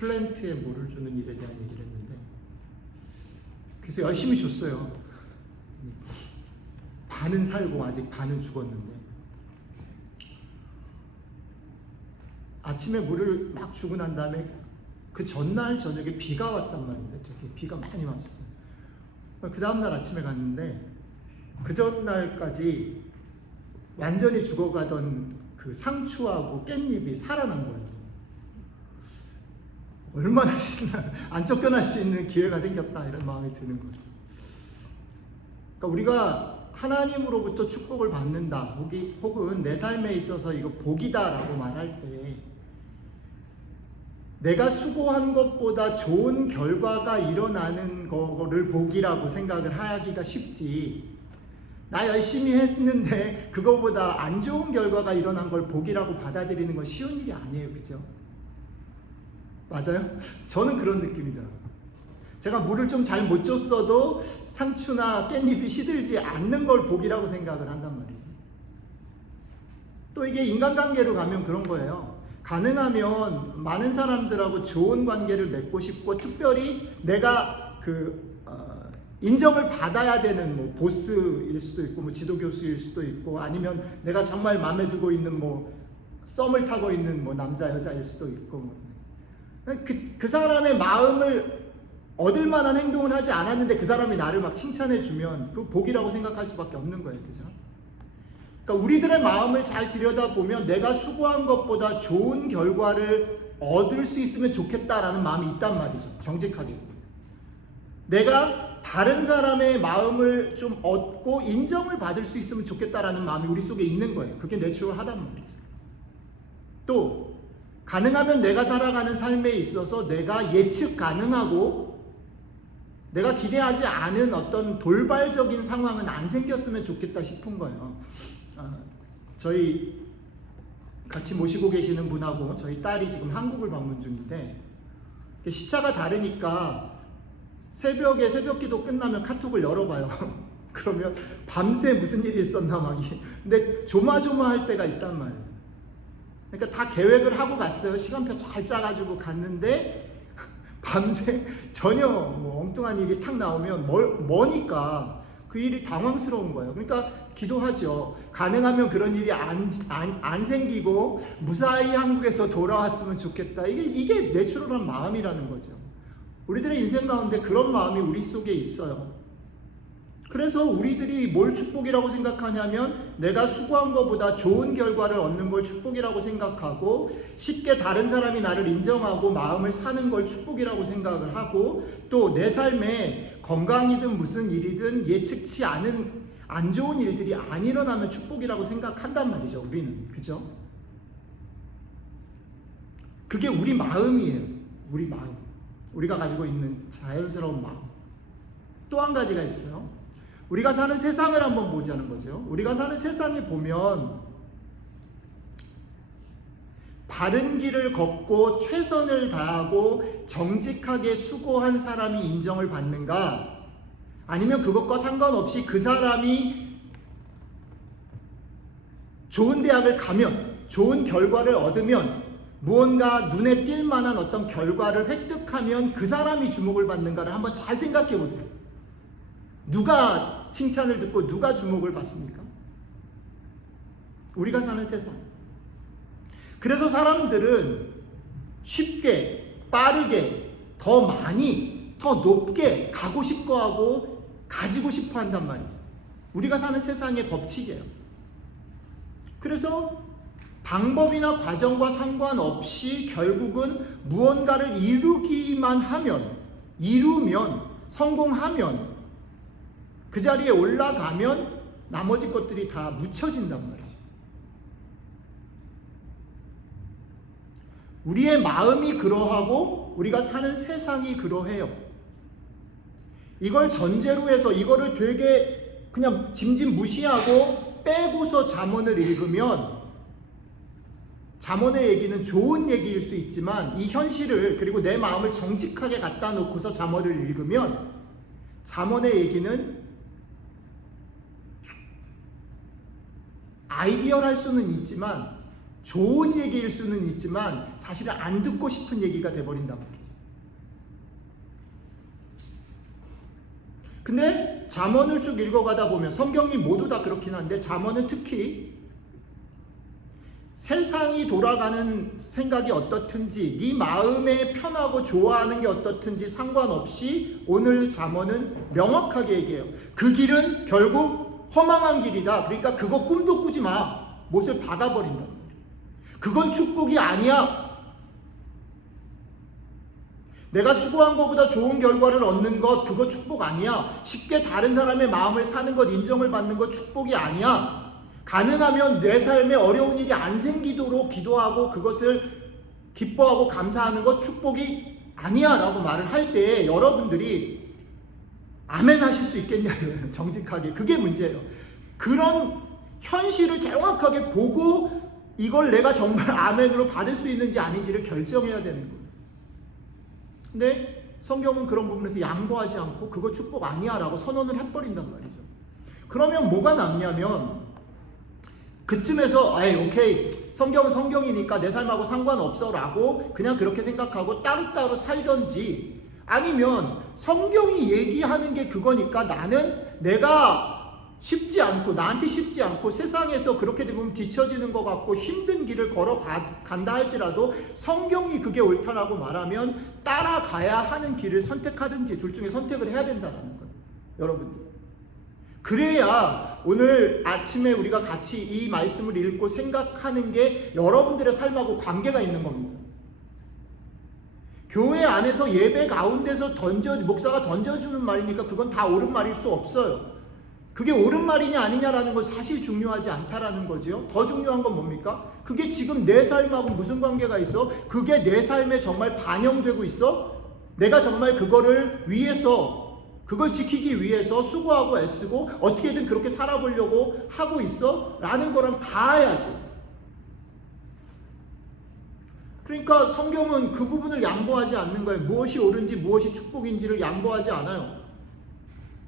플랜트에 물을 주는 일에 대한 얘기를 했는데, 그래서 열심히 줬어요. 반은 살고 아직 반은 죽었는데, 아침에 물을 막 주고 난 다음에 그 전날 저녁에 비가 왔단 말인데, 되게 비가 많이 왔어요. 그 다음날 아침에 갔는데 그 전날까지 완전히 죽어가던 그 상추하고 깻잎이 살아난 거예요. 얼마나 안 쫓겨날 수 있는 기회가 생겼다, 이런 마음이 드는 거죠. 그러니까 우리가 하나님으로부터 축복을 받는다, 혹은 내 삶에 있어서 이거 복이다라고 말할 때, 내가 수고한 것보다 좋은 결과가 일어나는 거를 복이라고 생각을 하기가 쉽지, 나 열심히 했는데 그거보다 안 좋은 결과가 일어난 걸 복이라고 받아들이는 건 쉬운 일이 아니에요. 그죠? 맞아요? 저는 그런 느낌이더라고요. 제가 물을 좀 잘 못 줬어도 상추나 깻잎이 시들지 않는 걸 복이라고 생각을 한단 말이에요. 또 이게 인간관계로 가면 그런 거예요. 가능하면 많은 사람들하고 좋은 관계를 맺고 싶고, 특별히 내가 인정을 받아야 되는 뭐 보스일 수도 있고, 뭐 지도교수일 수도 있고, 아니면 내가 정말 마음에 두고 있는 뭐 썸을 타고 있는 뭐 남자 여자일 수도 있고, 그 사람의 마음을 얻을 만한 행동을 하지 않았는데 그 사람이 나를 막 칭찬해 주면 그 복이라고 생각할 수밖에 없는 거예요. 그죠? 그러니까 우리들의 마음을 잘 들여다보면 내가 수고한 것보다 좋은 결과를 얻을 수 있으면 좋겠다라는 마음이 있단 말이죠. 정직하게. 내가 다른 사람의 마음을 좀 얻고 인정을 받을 수 있으면 좋겠다라는 마음이 우리 속에 있는 거예요. 그게 내추럴하단 말이죠. 또 가능하면 내가 살아가는 삶에 있어서 내가 예측 가능하고 내가 기대하지 않은 어떤 돌발적인 상황은 안 생겼으면 좋겠다 싶은 거예요. 저희 같이 모시고 계시는 분하고 저희 딸이 지금 한국을 방문 중인데, 시차가 다르니까 새벽에 새벽기도 끝나면 카톡을 열어봐요. 그러면 밤새 무슨 일이 있었나 막. 근데 조마조마할 때가 있단 말이에요. 그러니까 다 계획을 하고 갔어요. 시간표 잘 짜가지고 갔는데 밤새 전혀 뭐 엉뚱한 일이 탁 나오면 뭐니까 그 일이 당황스러운 거예요. 그러니까 기도하죠. 가능하면 그런 일이 안 생기고 무사히 한국에서 돌아왔으면 좋겠다. 이게 내추럴한 마음이라는 거죠. 우리들의 인생 가운데 그런 마음이 우리 속에 있어요. 그래서 우리들이 뭘 축복이라고 생각하냐면 내가 수고한 것보다 좋은 결과를 얻는 걸 축복이라고 생각하고, 쉽게 다른 사람이 나를 인정하고 마음을 사는 걸 축복이라고 생각을 하고, 또 내 삶에 건강이든 무슨 일이든 예측치 않은 안 좋은 일들이 안 일어나면 축복이라고 생각한단 말이죠. 우리는. 그죠? 그게 우리 마음이에요. 우리 마음. 우리가 가지고 있는 자연스러운 마음. 또 한 가지가 있어요. 우리가 사는 세상을 한번 보자는 거죠. 우리가 사는 세상에 보면 바른 길을 걷고 최선을 다하고 정직하게 수고한 사람이 인정을 받는가? 아니면 그것과 상관없이 그 사람이 좋은 대학을 가면, 좋은 결과를 얻으면, 무언가 눈에 띌 만한 어떤 결과를 획득하면 그 사람이 주목을 받는가를 한번 잘 생각해 보세요. 누가 칭찬을 듣고 누가 주목을 받습니까? 우리가 사는 세상. 그래서 사람들은 쉽게, 빠르게, 더 많이, 더 높게 가고 싶어 하고 가지고 싶어 한단 말이죠. 우리가 사는 세상의 법칙이에요. 그래서 방법이나 과정과 상관없이 결국은 무언가를 이루면, 성공하면, 그 자리에 올라가면 나머지 것들이 다 묻혀진단 말이죠. 우리의 마음이 그러하고 우리가 사는 세상이 그러해요. 이걸 전제로 해서 이거를 되게 그냥 짐짓 무시하고 빼고서 잠언을 읽으면, 잠언의 얘기는 좋은 얘기일 수 있지만 이 현실을, 그리고 내 마음을 정직하게 갖다 놓고서 잠언을 읽으면 잠언의 얘기는 아이디어할 수는 있지만 좋은 얘기일 수는 있지만 사실은 안 듣고 싶은 얘기가 돼버린단 말이죠. 근데 잠언을 쭉 읽어가다 보면 성경이 모두 다 그렇긴 한데 잠언은 특히 세상이 돌아가는 생각이 어떻든지 네 마음에 편하고 좋아하는 게 어떻든지 상관없이 오늘 잠언은 명확하게 얘기해요. 그 길은 결국 허망한 길이다. 그러니까 그거 꿈도 꾸지 마. 못을 박아버린다. 그건 축복이 아니야. 내가 수고한 것보다 좋은 결과를 얻는 것 그거 축복 아니야. 쉽게 다른 사람의 마음을 사는 것 인정을 받는 것 축복이 아니야. 가능하면 내 삶에 어려운 일이 안 생기도록 기도하고 그것을 기뻐하고 감사하는 것 축복이 아니야 라고 말을 할 때 여러분들이 아멘 하실 수 있겠냐고요. 정직하게. 그게 문제예요. 그런 현실을 정확하게 보고 이걸 내가 정말 아멘으로 받을 수 있는지 아닌지를 결정해야 되는 거예요. 근데 성경은 그런 부분에서 양보하지 않고 그거 축복 아니야 라고 선언을 해버린단 말이죠. 그러면 뭐가 남냐면 그쯤에서 오케이 성경은 성경이니까 내 삶하고 상관없어 라고 그냥 그렇게 생각하고 따로따로 살던지, 아니면 성경이 얘기하는 게 그거니까 나는 내가 쉽지 않고 나한테 쉽지 않고 세상에서 그렇게 되면 뒤처지는 것 같고 힘든 길을 걸어간다 할지라도 성경이 그게 옳다라고 말하면 따라가야 하는 길을 선택하든지 둘 중에 선택을 해야 된다는 거예요. 여러분들. 그래야 오늘 아침에 우리가 같이 이 말씀을 읽고 생각하는 게 여러분들의 삶하고 관계가 있는 겁니다. 교회 안에서 예배 가운데서 목사가 던져주는 말이니까 그건 다 옳은 말일 수 없어요. 그게 옳은 말이냐 아니냐라는 건 사실 중요하지 않다라는 거죠. 더 중요한 건 뭡니까? 그게 지금 내 삶하고 무슨 관계가 있어? 그게 내 삶에 정말 반영되고 있어? 내가 정말 그거를 위해서, 그걸 지키기 위해서 수고하고 애쓰고 어떻게든 그렇게 살아보려고 하고 있어? 라는 거랑 닿아야지. 그러니까 성경은 그 부분을 양보하지 않는 거예요. 무엇이 옳은지 무엇이 축복인지를 양보하지 않아요.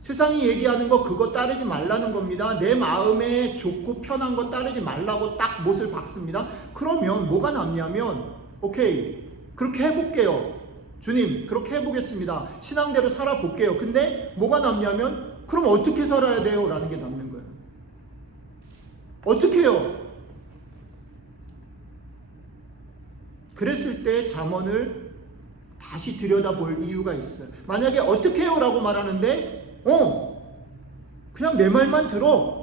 세상이 얘기하는 거 그거 따르지 말라는 겁니다. 내 마음에 좋고 편한 거 따르지 말라고 딱 못을 박습니다. 그러면 뭐가 남냐면 오케이 그렇게 해볼게요. 주님 그렇게 해보겠습니다. 신앙대로 살아볼게요. 근데 뭐가 남냐면 그럼 어떻게 살아야 돼요? 라는 게 남는 거예요. 어떻게 해요? 그랬을 때 잠언을 다시 들여다볼 이유가 있어요. 만약에 어떻게 해요? 라고 말하는데 그냥 내 말만 들어.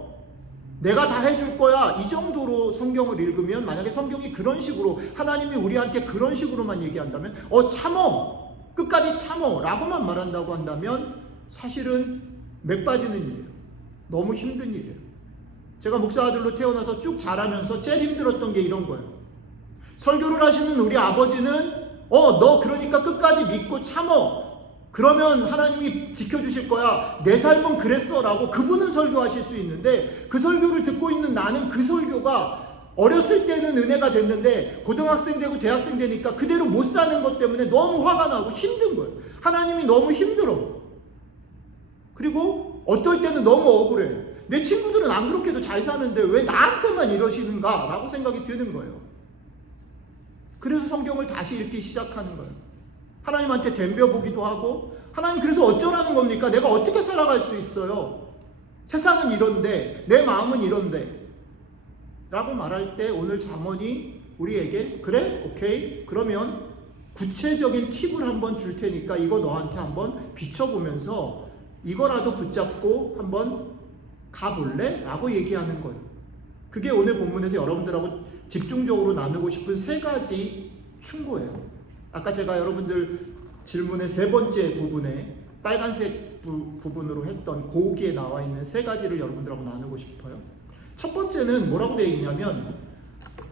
내가 다 해줄 거야. 이 정도로 성경을 읽으면, 만약에 성경이 그런 식으로 하나님이 우리한테 그런 식으로만 얘기한다면 참어. 끝까지 참어. 라고만 말한다고 한다면 사실은 맥 빠지는 일이에요. 너무 힘든 일이에요. 제가 목사 아들로 태어나서 쭉 자라면서 제일 힘들었던 게 이런 거예요. 설교를 하시는 우리 아버지는 너 그러니까 끝까지 믿고 참어. 그러면 하나님이 지켜주실 거야. 내 삶은 그랬어 라고 그분은 설교하실 수 있는데, 그 설교를 듣고 있는 나는 그 설교가 어렸을 때는 은혜가 됐는데 고등학생 되고 대학생 되니까 그대로 못 사는 것 때문에 너무 화가 나고 힘든 거예요. 하나님이 너무 힘들어. 그리고 어떨 때는 너무 억울해. 내 친구들은 안 그렇게도 잘 사는데 왜 나한테만 이러시는가 라고 생각이 드는 거예요. 그래서 성경을 다시 읽기 시작하는 거예요. 하나님한테 덤벼보기도 하고, 하나님 그래서 어쩌라는 겁니까? 내가 어떻게 살아갈 수 있어요? 세상은 이런데 내 마음은 이런데 라고 말할 때 오늘 잠언이 우리에게 그래? 오케이 그러면 구체적인 팁을 한번 줄 테니까 이거 너한테 한번 비춰보면서 이거라도 붙잡고 한번 가볼래? 라고 얘기하는 거예요. 그게 오늘 본문에서 여러분들하고 집중적으로 나누고 싶은 세 가지 충고예요. 아까 제가 여러분들 질문의 세 번째 부분에 빨간색 부분으로 했던 거기에 나와 있는 세 가지를 여러분들하고 나누고 싶어요. 첫 번째는 뭐라고 되어 있냐면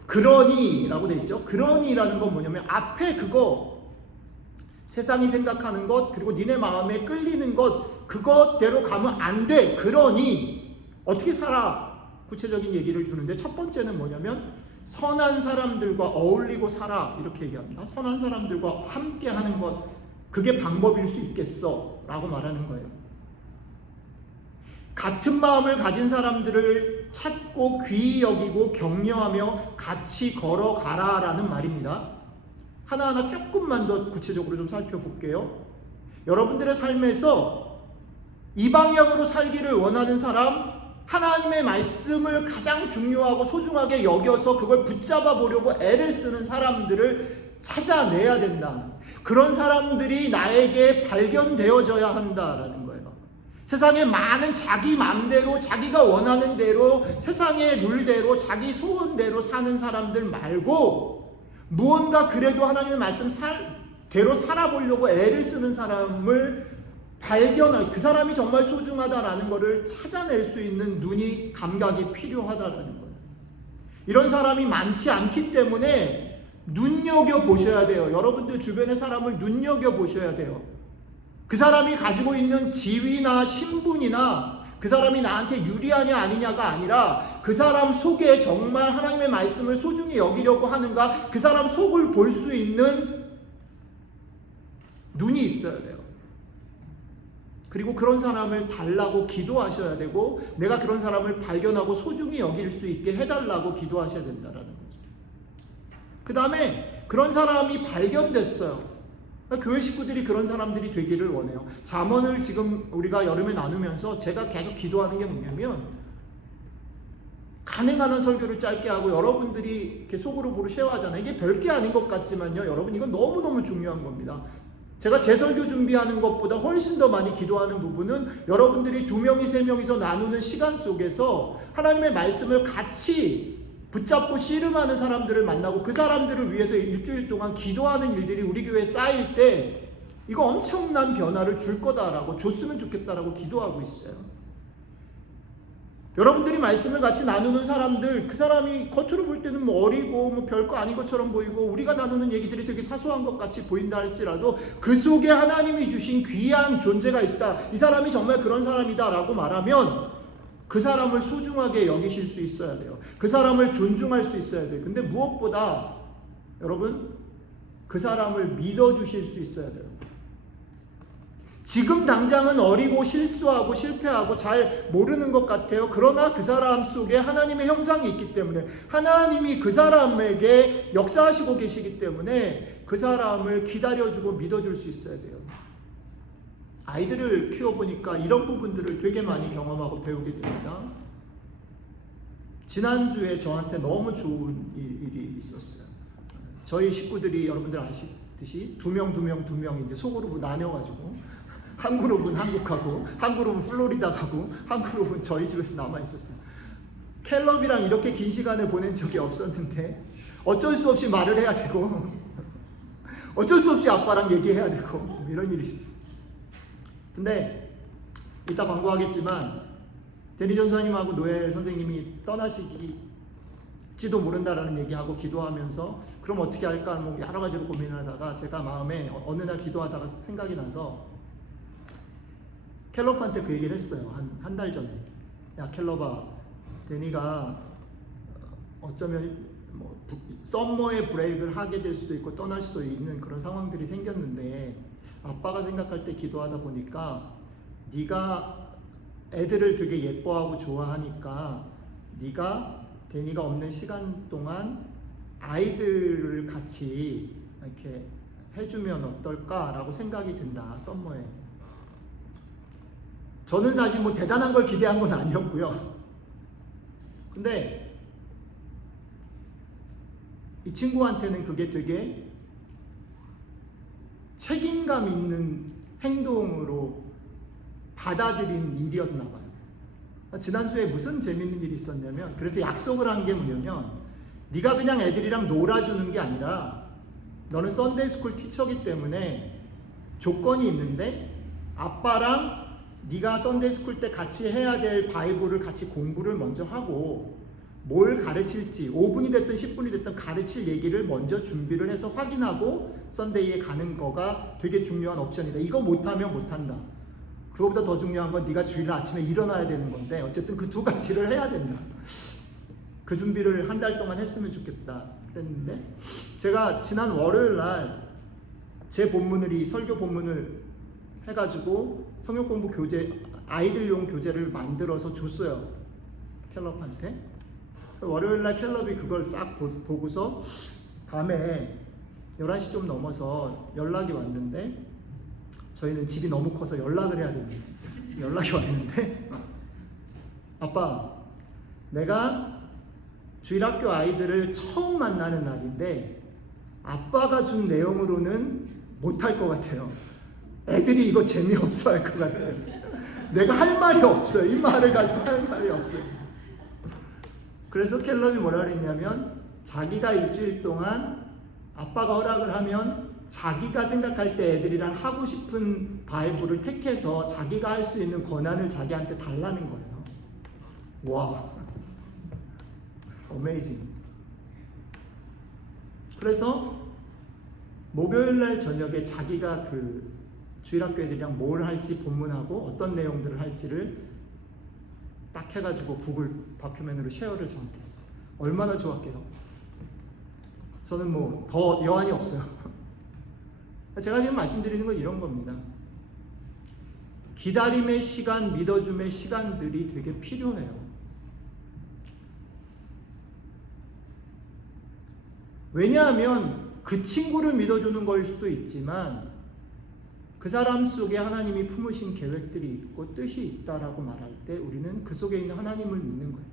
그러니 라고 되어 있죠. 그러니라는 건 뭐냐면 앞에 그거 세상이 생각하는 것 그리고 니네 마음에 끌리는 것 그것대로 가면 안 돼. 그러니 어떻게 살아? 구체적인 얘기를 주는데 첫 번째는 뭐냐면 선한 사람들과 어울리고 살아 이렇게 얘기합니다. 선한 사람들과 함께 하는 것 그게 방법일 수 있겠어 라고 말하는 거예요. 같은 마음을 가진 사람들을 찾고 귀히 여기고 격려하며 같이 걸어가라라는 말입니다. 하나하나 조금만 더 구체적으로 좀 살펴볼게요. 여러분들의 삶에서 이 방향으로 살기를 원하는 사람, 하나님의 말씀을 가장 중요하고 소중하게 여겨서 그걸 붙잡아 보려고 애를 쓰는 사람들을 찾아내야 된다. 그런 사람들이 나에게 발견되어져야 한다라는 거예요. 세상에 많은 자기 마음대로 자기가 원하는 대로 세상의 룰대로 자기 소원대로 사는 사람들 말고 무언가 그래도 하나님의 말씀대로 살아보려고 애를 쓰는 사람을 발견할, 그 사람이 정말 소중하다라는 것을 찾아낼 수 있는 눈이, 감각이 필요하다라는 거예요. 이런 사람이 많지 않기 때문에 눈여겨보셔야 돼요. 여러분들 주변의 사람을 눈여겨보셔야 돼요. 그 사람이 가지고 있는 지위나 신분이나 그 사람이 나한테 유리하냐 아니냐가 아니라 그 사람 속에 정말 하나님의 말씀을 소중히 여기려고 하는가, 그 사람 속을 볼 수 있는 눈이 있어야 돼요. 그리고 그런 사람을 달라고 기도하셔야 되고, 내가 그런 사람을 발견하고 소중히 여길 수 있게 해달라고 기도하셔야 된다라는 거죠. 그 다음에 그런 사람이 발견됐어요. 교회 식구들이 그런 사람들이 되기를 원해요. 잠언을 지금 우리가 여름에 나누면서 제가 계속 기도하는 게 뭐냐면, 가능한 한 설교를 짧게 하고 여러분들이 이렇게 속으로 부르 쉐어하잖아요. 이게 별게 아닌 것 같지만요, 여러분 이건 너무너무 중요한 겁니다. 제가 제 설교 준비하는 것보다 훨씬 더 많이 기도하는 부분은 여러분들이 2명이 3명이서 나누는 시간 속에서 하나님의 말씀을 같이 붙잡고 씨름하는 사람들을 만나고 그 사람들을 위해서 일주일 동안 기도하는 일들이 우리 교회에 쌓일 때 이거 엄청난 변화를 줄 거다라고, 줬으면 좋겠다라고 기도하고 있어요. 여러분들이 말씀을 같이 나누는 사람들, 그 사람이 겉으로 볼 때는 뭐 어리고 뭐 별거 아닌 것처럼 보이고 우리가 나누는 얘기들이 되게 사소한 것 같이 보인다 할지라도 그 속에 하나님이 주신 귀한 존재가 있다, 이 사람이 정말 그런 사람이다 라고 말하면 그 사람을 소중하게 여기실 수 있어야 돼요. 그 사람을 존중할 수 있어야 돼요. 근데 무엇보다 여러분, 그 사람을 믿어주실 수 있어야 돼요. 지금 당장은 어리고 실수하고 실패하고 잘 모르는 것 같아요. 그러나 그 사람 속에 하나님의 형상이 있기 때문에, 하나님이 그 사람에게 역사하시고 계시기 때문에 그 사람을 기다려주고 믿어줄 수 있어야 돼요. 아이들을 키워보니까 이런 부분들을 되게 많이 경험하고 배우게 됩니다. 지난주에 저한테 너무 좋은 일이 있었어요. 저희 식구들이 여러분들 아시듯이 두 명 이제 소그룹으로 나뉘어가지고 한 그룹은 한국하고 한 그룹은 플로리다 가고 한 그룹은 저희 집에서 남아있었어요. 캘럽이랑 이렇게 긴 시간을 보낸 적이 없었는데 어쩔 수 없이 말을 해야 되고 어쩔 수 없이 아빠랑 얘기해야 되고 이런 일이 있었어요. 근데 이따 광고하겠지만 데니 전사님하고 노엘 선생님이 떠나시지도 모른다라는 얘기하고 기도하면서 그럼 어떻게 할까 뭐 여러 가지로 고민하다가 제가 마음에 어느 날 기도하다가 생각이 나서 캘럽한테 그 얘기를 했어요. 한 달 전에. 야 캘럽아, 데니가 어쩌면 뭐 썸머에 브레이크를 하게 될 수도 있고 떠날 수도 있는 그런 상황들이 생겼는데 아빠가 생각할 때 기도하다 보니까 네가 애들을 되게 예뻐하고 좋아하니까 네가 데니가 없는 시간 동안 아이들을 같이 이렇게 해주면 어떨까라고 생각이 든다, 썸머에. 저는 사실 뭐 대단한 걸 기대한 건 아니었고요. 근데 이 친구한테는 그게 되게 책임감 있는 행동으로 받아들인 일이었나 봐요. 지난주에 무슨 재밌는 일이 있었냐면, 그래서 약속을 한 게 뭐냐면, 네가 그냥 애들이랑 놀아주는 게 아니라 너는 썬데이 스쿨 티처기 때문에 조건이 있는데 아빠랑 네가 썬데이 스쿨 때 같이 해야 될 바이블을 같이 공부를 먼저 하고 뭘 가르칠지 5분이 됐든 10분이 됐든 가르칠 얘기를 먼저 준비를 해서 확인하고 썬데이에 가는 거가 되게 중요한 옵션이다. 이거 못하면 못한다. 그거보다 더 중요한 건 네가 주일 아침에 일어나야 되는 건데 어쨌든 그 두 가지를 해야 된다. 그 준비를 한 달 동안 했으면 좋겠다 그랬는데, 제가 지난 월요일 날 제 본문을, 이 설교 본문을 해가지고 성경 공부 교재, 아이들용 교재를 만들어서 줬어요. 켈럽한테. 월요일날 켈럽이 그걸 싹 보고서 밤에 11시 좀 넘어서 연락이 왔는데, 저희는 집이 너무 커서 연락을 해야 됩니다. 연락이 왔는데, 아빠, 내가 주일학교 아이들을 처음 만나는 날인데 아빠가 준 내용으로는 못할 것 같아요. 애들이 이거 재미없어 할 것 같아요. 내가 할 말이 없어요. 이 말을 가지고 할 말이 없어요. 그래서 켈럽이 뭐라 그랬냐면, 자기가 일주일 동안 아빠가 허락을 하면 자기가 생각할 때 애들이랑 하고 싶은 바이브를 택해서 자기가 할 수 있는 권한을 자기한테 달라는 거예요. 와, 어메이징. 그래서 목요일날 저녁에 자기가 그 주일학교 애들이랑 뭘 할지 본문하고 어떤 내용들을 할지를 딱 해가지고 구글 다큐멘으로 쉐어를 저한테 했어요. 얼마나 좋았게요. 저는 뭐 더 여한이 없어요. 제가 지금 말씀드리는 건 이런 겁니다. 기다림의 시간, 믿어줌의 시간들이 되게 필요해요. 왜냐하면 그 친구를 믿어주는 거일 수도 있지만 그 사람 속에 하나님이 품으신 계획들이 있고 뜻이 있다라고 말할 때 우리는 그 속에 있는 하나님을 믿는 거예요.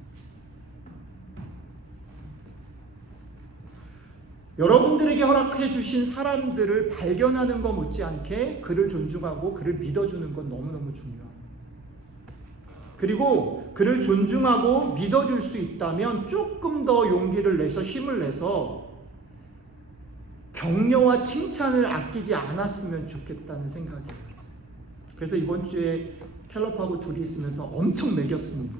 여러분들에게 허락해 주신 사람들을 발견하는 것 못지않게 그를 존중하고 그를 믿어주는 건 너무너무 중요해요. 그리고 그를 존중하고 믿어줄 수 있다면 조금 더 용기를 내서 힘을 내서 격려와 칭찬을 아끼지 않았으면 좋겠다는 생각이에요. 그래서 이번 주에 켈럽하고 둘이 있으면서 엄청 매겼습니다.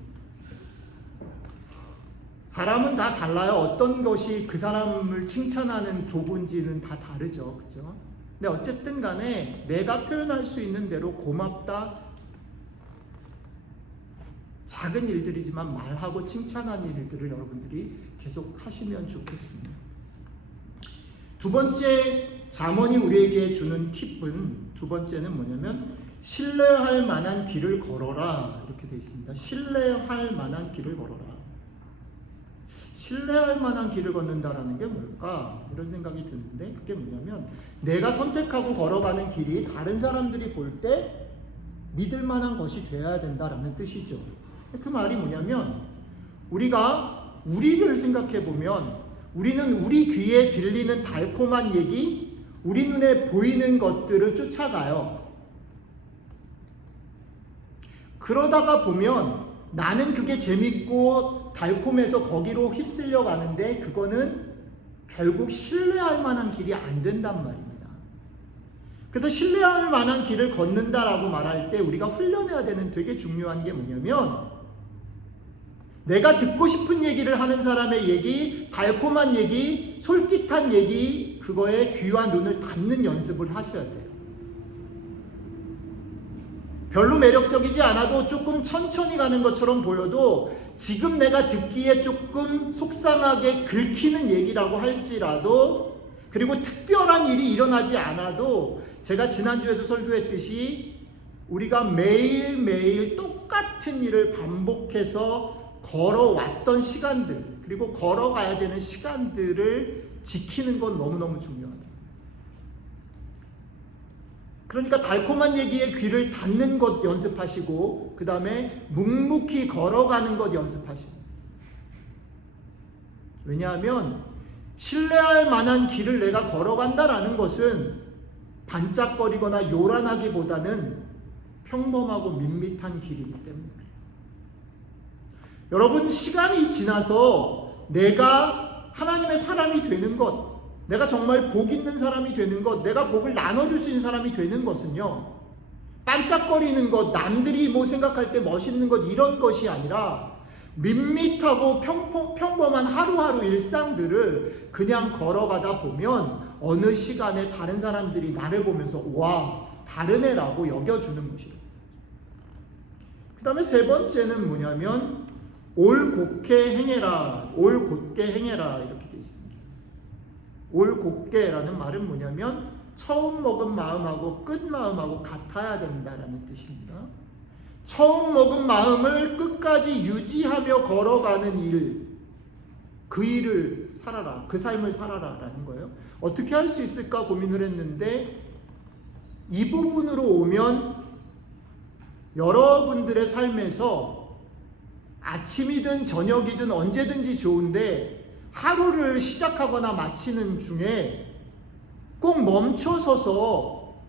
사람은 다 달라요. 어떤 것이 그 사람을 칭찬하는 도구인지는 다 다르죠. 그죠? 근데 어쨌든 간에 내가 표현할 수 있는 대로 고맙다, 작은 일들이지만 말하고 칭찬하는 일들을 여러분들이 계속 하시면 좋겠습니다. 두 번째 잠언이 우리에게 주는 팁은, 두 번째는 뭐냐면 신뢰할 만한 길을 걸어라, 이렇게 되어 있습니다. 신뢰할 만한 길을 걸어라. 신뢰할 만한 길을 걷는다라는 게 뭘까? 이런 생각이 드는데, 그게 뭐냐면 내가 선택하고 걸어가는 길이 다른 사람들이 볼 때 믿을 만한 것이 되어야 된다라는 뜻이죠. 그 말이 뭐냐면, 우리가 우리를 생각해 보면 우리는 우리 귀에 들리는 달콤한 얘기, 우리 눈에 보이는 것들을 쫓아가요. 그러다가 보면 나는 그게 재밌고 달콤해서 거기로 휩쓸려 가는데 그거는 결국 신뢰할 만한 길이 안 된단 말입니다. 그래서 신뢰할 만한 길을 걷는다라고 말할 때 우리가 훈련해야 되는 되게 중요한 게 뭐냐면, 내가 듣고 싶은 얘기를 하는 사람의 얘기, 달콤한 얘기, 솔깃한 얘기, 그거에 귀와 눈을 닫는 연습을 하셔야 돼요. 별로 매력적이지 않아도 조금 천천히 가는 것처럼 보여도 지금 내가 듣기에 조금 속상하게 긁히는 얘기라고 할지라도, 그리고 특별한 일이 일어나지 않아도, 제가 지난주에도 설교했듯이 우리가 매일매일 똑같은 일을 반복해서 걸어왔던 시간들, 그리고 걸어가야 되는 시간들을 지키는 건 너무너무 중요하다. 그러니까 달콤한 얘기에 귀를 닫는 것 연습하시고, 그 다음에 묵묵히 걸어가는 것 연습하시고. 왜냐하면 신뢰할 만한 길을 내가 걸어간다라는 것은 반짝거리거나 요란하기보다는 평범하고 밋밋한 길이기 때문에. 여러분, 시간이 지나서 내가 하나님의 사람이 되는 것, 내가 정말 복 있는 사람이 되는 것, 내가 복을 나눠줄 수 있는 사람이 되는 것은요, 반짝거리는 것, 남들이 뭐 생각할 때 멋있는 것, 이런 것이 아니라 밋밋하고 평범한 하루하루 일상들을 그냥 걸어가다 보면 어느 시간에 다른 사람들이 나를 보면서 와, 다른 애라고 여겨주는 것이에요. 그 다음에 세 번째는 뭐냐면 올곧게 행해라, 올곧게 행해라, 이렇게 되어 있습니다. 올곧게라는 말은 뭐냐면 처음 먹은 마음하고 끝 마음하고 같아야 된다라는 뜻입니다. 처음 먹은 마음을 끝까지 유지하며 걸어가는 일, 그 일을 살아라, 그 삶을 살아라 라는 거예요. 어떻게 할 수 있을까 고민을 했는데, 이 부분으로 오면 여러분들의 삶에서 아침이든 저녁이든 언제든지 좋은데 하루를 시작하거나 마치는 중에 꼭 멈춰서서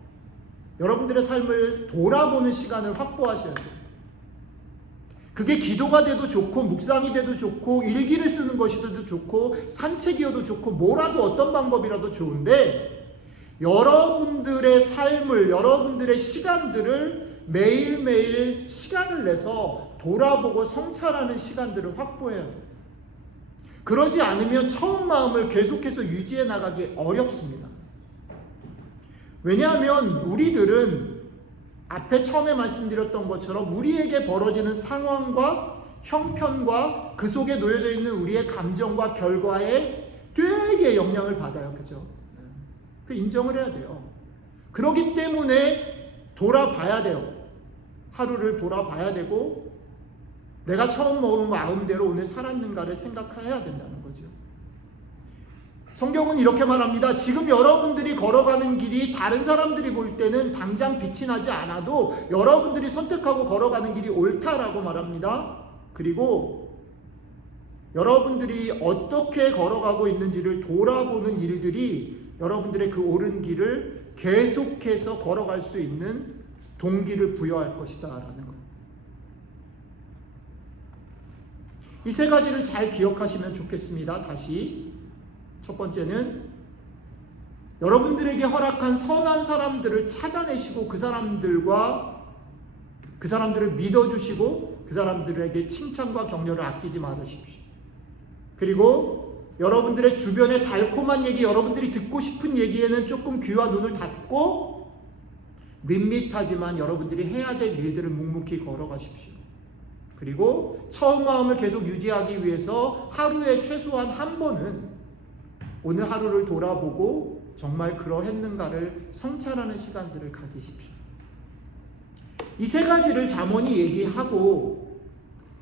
여러분들의 삶을 돌아보는 시간을 확보하셔야 돼요. 그게 기도가 돼도 좋고 묵상이 돼도 좋고 일기를 쓰는 것이 돼도 좋고 산책이어도 좋고 뭐라도 어떤 방법이라도 좋은데, 여러분들의 삶을, 여러분들의 시간들을 매일매일 시간을 내서 돌아보고 성찰하는 시간들을 확보해야 돼요. 그러지 않으면 처음 마음을 계속해서 유지해 나가기 어렵습니다. 왜냐하면 우리들은 앞에 처음에 말씀드렸던 것처럼 우리에게 벌어지는 상황과 형편과 그 속에 놓여져 있는 우리의 감정과 결과에 되게 영향을 받아요. 그죠? 그 인정을 해야 돼요. 그렇기 때문에 돌아봐야 돼요. 하루를 돌아봐야 되고 내가 처음 먹은 마음대로 오늘 살았는가를 생각해야 된다는 거죠. 성경은 이렇게 말합니다. 지금 여러분들이 걸어가는 길이 다른 사람들이 볼 때는 당장 빛이 나지 않아도 여러분들이 선택하고 걸어가는 길이 옳다라고 말합니다. 그리고 여러분들이 어떻게 걸어가고 있는지를 돌아보는 일들이 여러분들의 그 옳은 길을 계속해서 걸어갈 수 있는 동기를 부여할 것이다 라는 거예요. 이 세 가지를 잘 기억하시면 좋겠습니다. 다시 첫 번째는 여러분들에게 허락한 선한 사람들을 찾아내시고 그 사람들을 믿어주시고 그 사람들에게 칭찬과 격려를 아끼지 말으십시오. 그리고 여러분들의 주변의 달콤한 얘기, 여러분들이 듣고 싶은 얘기에는 조금 귀와 눈을 닫고 밋밋하지만 여러분들이 해야 될 일들을 묵묵히 걸어가십시오. 그리고 처음 마음을 계속 유지하기 위해서 하루에 최소한 한 번은 오늘 하루를 돌아보고 정말 그러했는가를 성찰하는 시간들을 가지십시오. 이 세 가지를 잠언이 얘기하고,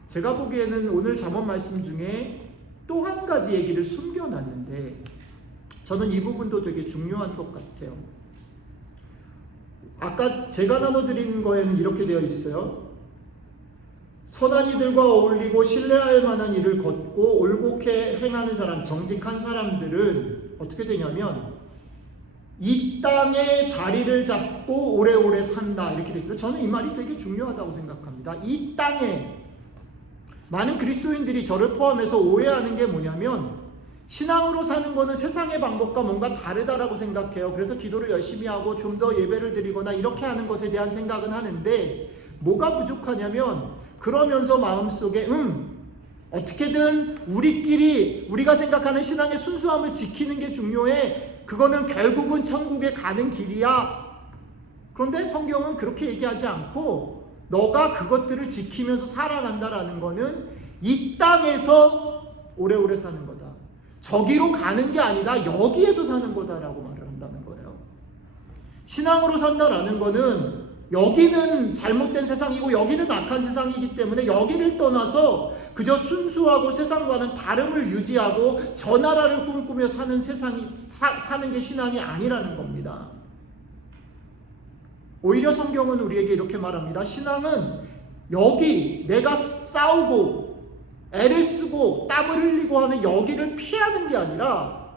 제가 보기에는 오늘 잠언 말씀 중에 또 한 가지 얘기를 숨겨놨는데 저는 이 부분도 되게 중요한 것 같아요. 아까 제가 나눠드린 거에는 이렇게 되어 있어요. 선한 이들과 어울리고 신뢰할 만한 일을 걷고 올곧게 행하는 사람, 정직한 사람들은 어떻게 되냐면 이 땅에 자리를 잡고 오래오래 산다 이렇게 되어 있습니다. 저는 이 말이 되게 중요하다고 생각합니다. 이 땅에 많은 그리스도인들이 저를 포함해서 오해하는 게 뭐냐면 신앙으로 사는 거는 세상의 방법과 뭔가 다르다라고 생각해요. 그래서 기도를 열심히 하고 좀 더 예배를 드리거나 이렇게 하는 것에 대한 생각은 하는데 뭐가 부족하냐면 그러면서 마음속에 어떻게든 우리가 생각하는 신앙의 순수함을 지키는 게 중요해. 그거는 결국은 천국에 가는 길이야. 그런데 성경은 그렇게 얘기하지 않고 너가 그것들을 지키면서 살아간다라는 거는 이 땅에서 오래오래 사는 거다. 저기로 가는 게 아니다. 여기에서 사는 거다라고 말을 한다는 거예요. 신앙으로 산다라는 거는 여기는 잘못된 세상이고 여기는 악한 세상이기 때문에 여기를 떠나서 그저 순수하고 세상과는 다름을 유지하고 저 나라를 꿈꾸며 사는 사는 게 신앙이 아니라는 겁니다. 오히려 성경은 우리에게 이렇게 말합니다. 신앙은 여기 내가 싸우고 애를 쓰고 땀을 흘리고 하는 여기를 피하는 게 아니라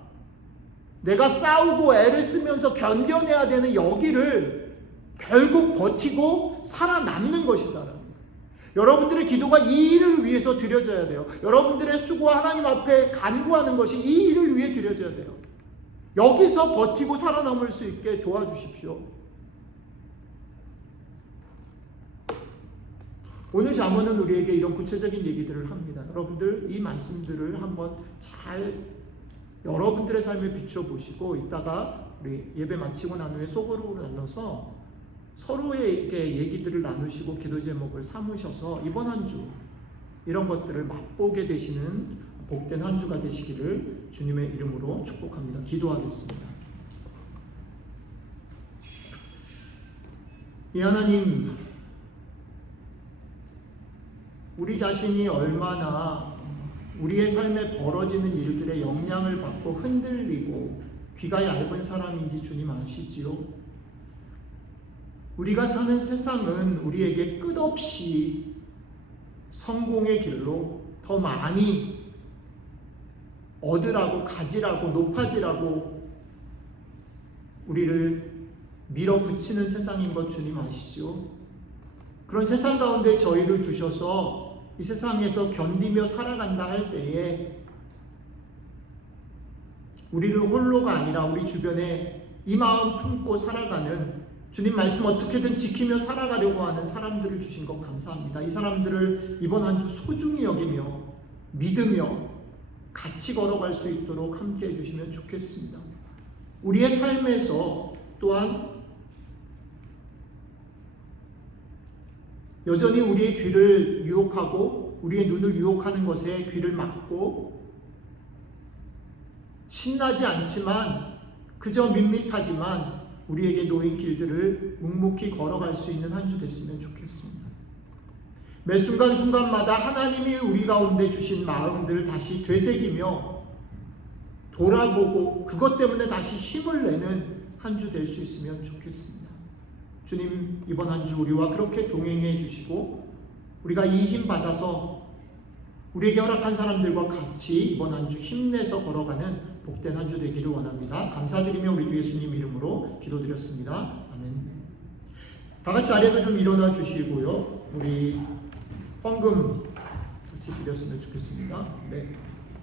내가 싸우고 애를 쓰면서 견뎌내야 되는 여기를 결국 버티고 살아남는 것이다. 여러분들의 기도가 이 일을 위해서 드려져야 돼요. 여러분들의 수고와 하나님 앞에 간구하는 것이 이 일을 위해 드려져야 돼요. 여기서 버티고 살아남을 수 있게 도와주십시오. 오늘 잠언은 우리에게 이런 구체적인 얘기들을 합니다. 여러분들 이 말씀들을 한번 잘 여러분들의 삶에 비춰보시고 이따가 우리 예배 마치고 난 후에 소그룹으로 나눠서 서로에게 얘기들을 나누시고 기도 제목을 삼으셔서 이번 한 주 이런 것들을 맛보게 되시는 복된 한 주가 되시기를 주님의 이름으로 축복합니다. 기도하겠습니다. 이 하나님, 우리 자신이 얼마나 우리의 삶에 벌어지는 일들에 영향을 받고 흔들리고 귀가 얇은 사람인지 주님 아시지요? 우리가 사는 세상은 우리에게 끝없이 성공의 길로 더 많이 얻으라고, 가지라고, 높아지라고 우리를 밀어붙이는 세상인 것 주님 아시죠? 그런 세상 가운데 저희를 두셔서 이 세상에서 견디며 살아간다 할 때에 우리를 홀로가 아니라 우리 주변에 이 마음 품고 살아가는, 주님 말씀 어떻게든 지키며 살아가려고 하는 사람들을 주신 것 감사합니다. 이 사람들을 이번 한 주 소중히 여기며 믿으며 같이 걸어갈 수 있도록 함께 해주시면 좋겠습니다. 우리의 삶에서 또한 여전히 우리의 귀를 유혹하고 우리의 눈을 유혹하는 것에 귀를 막고 신나지 않지만 그저 밋밋하지만 우리에게 놓인 길들을 묵묵히 걸어갈 수 있는 한 주 됐으면 좋겠습니다. 매 순간순간마다 하나님이 우리 가운데 주신 마음들을 다시 되새기며 돌아보고 그것 때문에 다시 힘을 내는 한 주 될 수 있으면 좋겠습니다. 주님, 이번 한 주 우리와 그렇게 동행해 주시고 우리가 이 힘 받아서 우리에게 허락한 사람들과 같이 이번 한 주 힘내서 걸어가는 복된 한 주 되기를 원합니다. 감사드리며 우리 주 예수님 이름으로 기도드렸습니다. 아멘. 다 같이 자리에서 좀 일어나 주시고요. 우리 헌금 같이 드렸으면 좋겠습니다. 네.